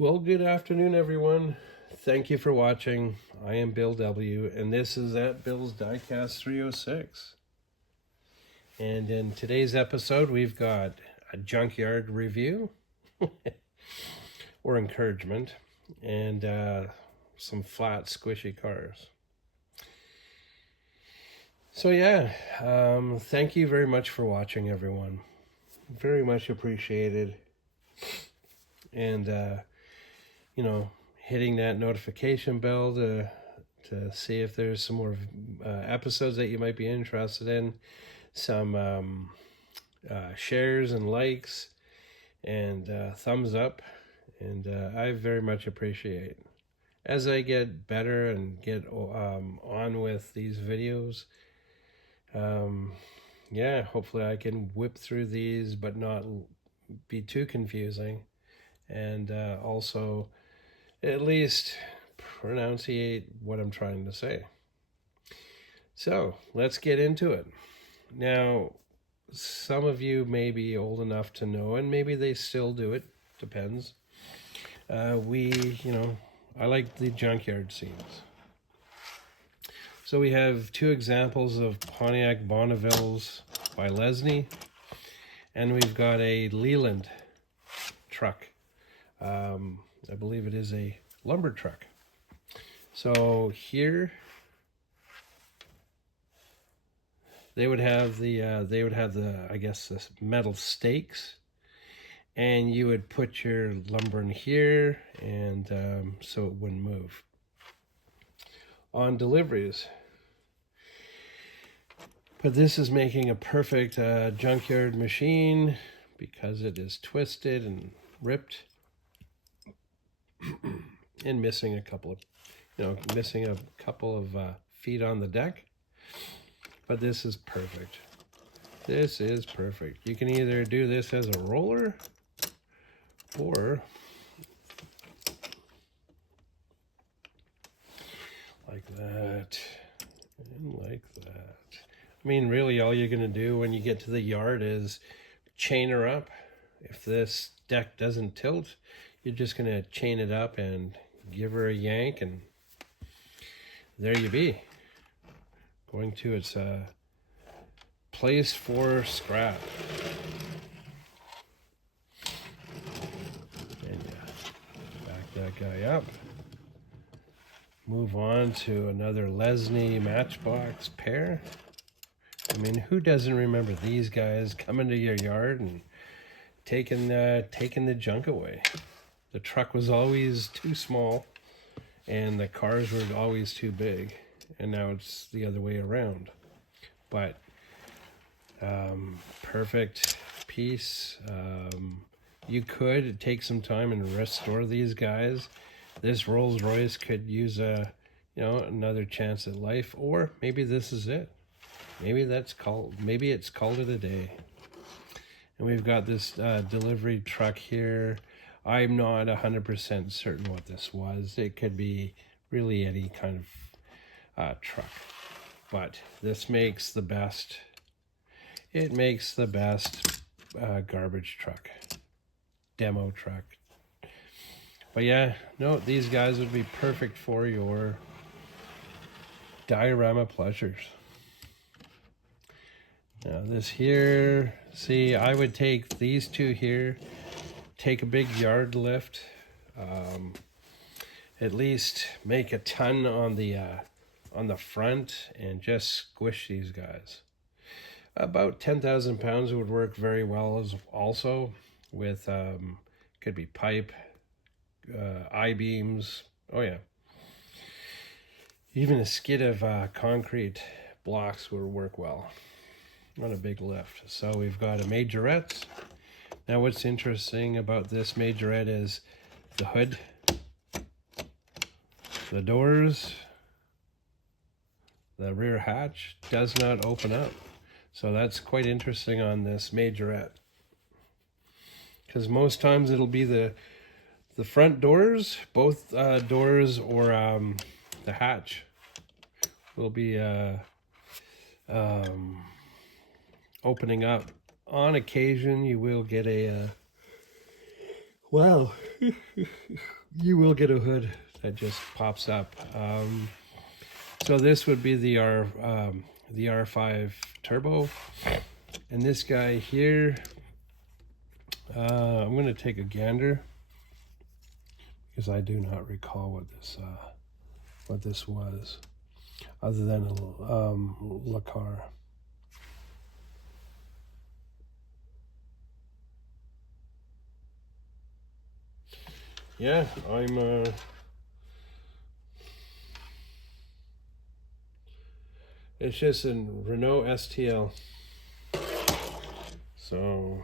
Well, good afternoon, everyone. Thank you for watching. I am Bill W., and this is at Bill's Diecast 306. And in today's episode, we've got a Junkyard review or encouragement, and some flat, squishy cars. So yeah, thank you very much for watching, everyone. Very much appreciated. And hitting that notification bell to see if there's some more episodes that you might be interested in, some shares and likes and thumbs up, and I very much appreciate. As I get better and get on with these videos, yeah, hopefully I can whip through these but not be too confusing, and also at least pronunciate what I'm trying to say. So let's get into it. Now, some of you may be old enough to know, and maybe they still do it, depends. I like the junkyard scenes. So we have two examples of Pontiac Bonnevilles by Lesney, and we've got a Leland truck. I believe it is a lumber truck. So here they would have the I guess the metal stakes, and you would put your lumber in here, and so it wouldn't move. On deliveries, but this is making a perfect junkyard machine because it is twisted and ripped and missing a couple of feet on the deck. But this is perfect. This is perfect. You can either do this as a roller or like that and like that. I mean, really all you're going to do when you get to the yard is chain her up. If this deck doesn't tilt, you're just going to chain it up and give her a yank, and there you be. Going to its place for scrap. And yeah, back that guy up. Move on to another Lesney Matchbox pair. I mean, who doesn't remember these guys coming to your yard and taking the junk away? The truck was always too small, and the cars were always too big, and now it's the other way around. But perfect piece. You could take some time and restore these guys. This Rolls Royce could use another chance at life, or maybe this is it. Maybe it's called it a day. And we've got this delivery truck here. I'm not 100% certain what this was. It could be really any kind of truck. But this makes the best. It makes the best garbage truck. Demo truck. But yeah, no, these guys would be perfect for your diorama pleasures. Now this here, see, I would take these two here, take a big yard lift, at least make a ton on the front, and just squish these guys. About 10,000 pounds would work very well as also with could be pipe, I-beams. Oh yeah, even a skid of concrete blocks would work well on a big lift. So we've got a majorette. Now what's interesting about this majorette is the hood, the doors, the rear hatch does not open up. So that's quite interesting on this majorette, because most times it'll be the front doors, both doors, or the hatch will be opening up. On occasion you will get a well, You will get a hood that just pops up. So this would be the R5 Turbo, and this guy here, I'm going to take a gander because I do not recall what this was, other than a Lacar. Yeah, it's just a Renault STL. So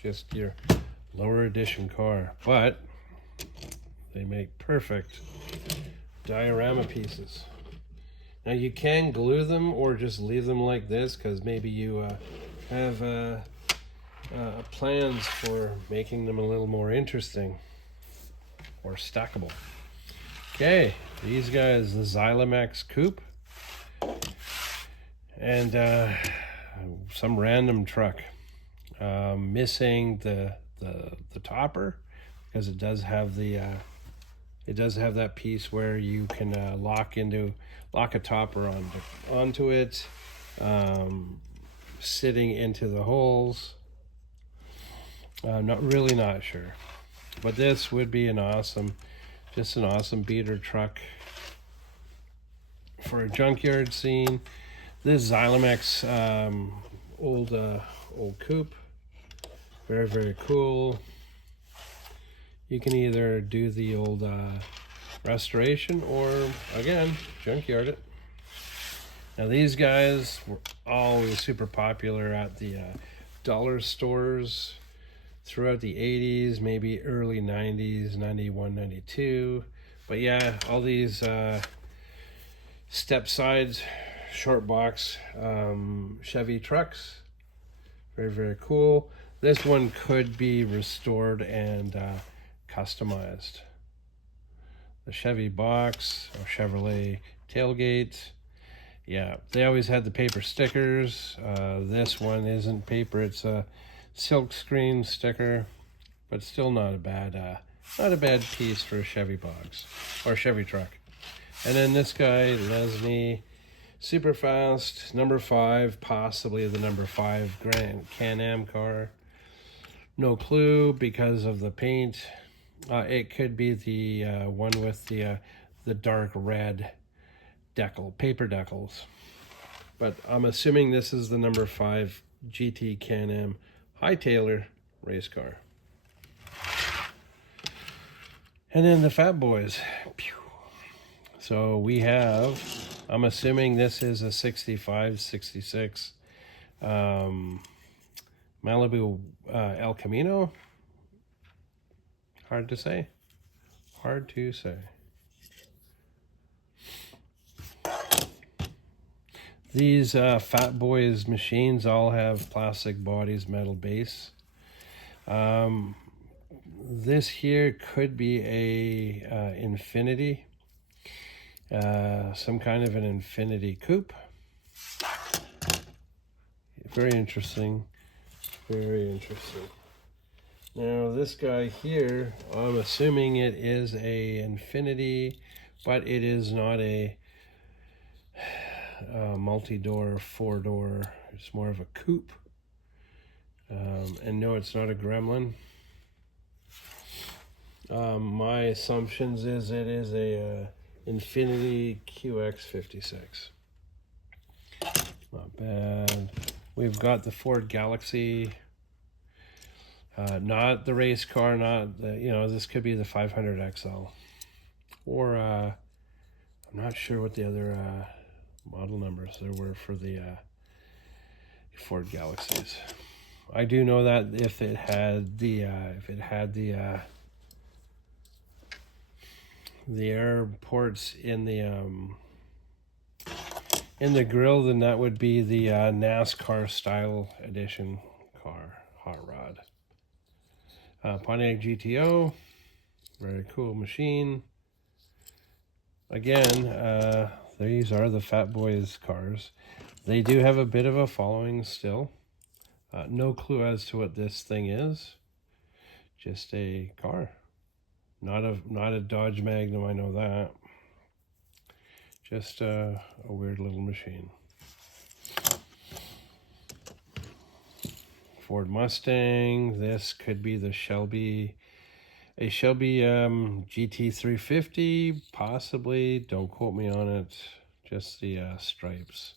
just your lower edition car, but they make perfect diorama pieces. Now you can glue them or just leave them like this, because maybe you have plans for making them a little more interesting or stackable. Okay, these guys, the Xylomax Coupe, and some random truck, missing the topper, because it does have that piece where you can lock a topper onto it, sitting into the holes. I'm not sure, but this would be an awesome beater truck for a junkyard scene. This Xylomax old coupe, very cool. You can either do the old restoration or, again, junkyard it. Now these guys were always super popular at the dollar stores throughout the 80s, maybe early 90s, 91, 92. But yeah, all these step sides, short box Chevy trucks, very cool. This one could be restored and customized. The Chevy box or Chevrolet tailgate, yeah, they always had the paper stickers. This one isn't paper, it's a silk screen sticker, but still not a bad piece for a Chevy box or Chevy truck. And then this guy, Lesney, super fast, number 5, possibly the number 5 Grand Can-Am car. No clue because of the paint. It could be the one with the dark red paper decals. But I'm assuming this is the number 5 GT Can-Am Hightailer race car. And then the Fat Boys. Pew. So we have, I'm assuming this is a 65, 66 Malibu El Camino. Hard to say. These Fat Boys machines all have plastic bodies, metal base. This here could be a Infinity, some kind of an Infinity coupe. Very interesting. Now this guy here, I'm assuming it is a Infinity, but it is not a multi-door, 4-door. It's more of a coupe. And no, it's not a Gremlin. My assumptions is it is a Infinity QX56. Not bad. We've got the Ford Galaxy. Not the race car, not the, this could be the 500 XL. Or, I'm not sure what the other model numbers there were for the Ford Galaxies. I do know that if it had the air ports in the grill, then that would be the NASCAR style edition car, hot rod. Pontiac GTO, very cool machine. Again, these are the Fat Boys cars. They do have a bit of a following still. No clue as to what this thing is. Just a car. Not a Dodge Magnum, I know that. Just a weird little machine. Ford Mustang. This could be the Shelby, a Shelby GT350, possibly. Don't quote me on it. Just the stripes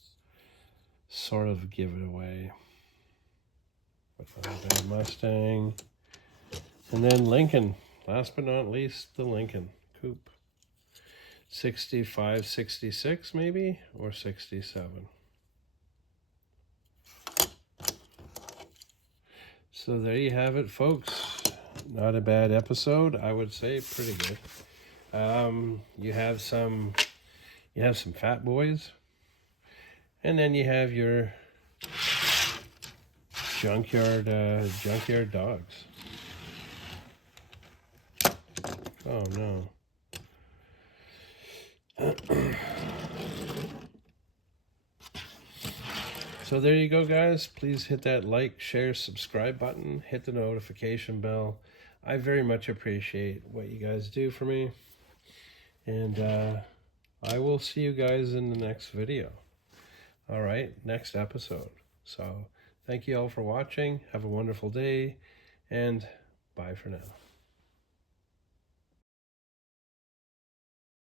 sort of give it away. But Mustang. And then Lincoln. Last but not least, the Lincoln Coupe. 65, 66 maybe, or 67. So there you have it, folks. Not a bad episode, I would say. Pretty good. You have some fat boys, and then you have your junkyard dogs. Oh no. So there you go, guys. Please hit that like, share, subscribe button. Hit the notification bell. I very much appreciate what you guys do for me. And I will see you guys in the next video. All right, next episode. So thank you all for watching. Have a wonderful day, and bye for now.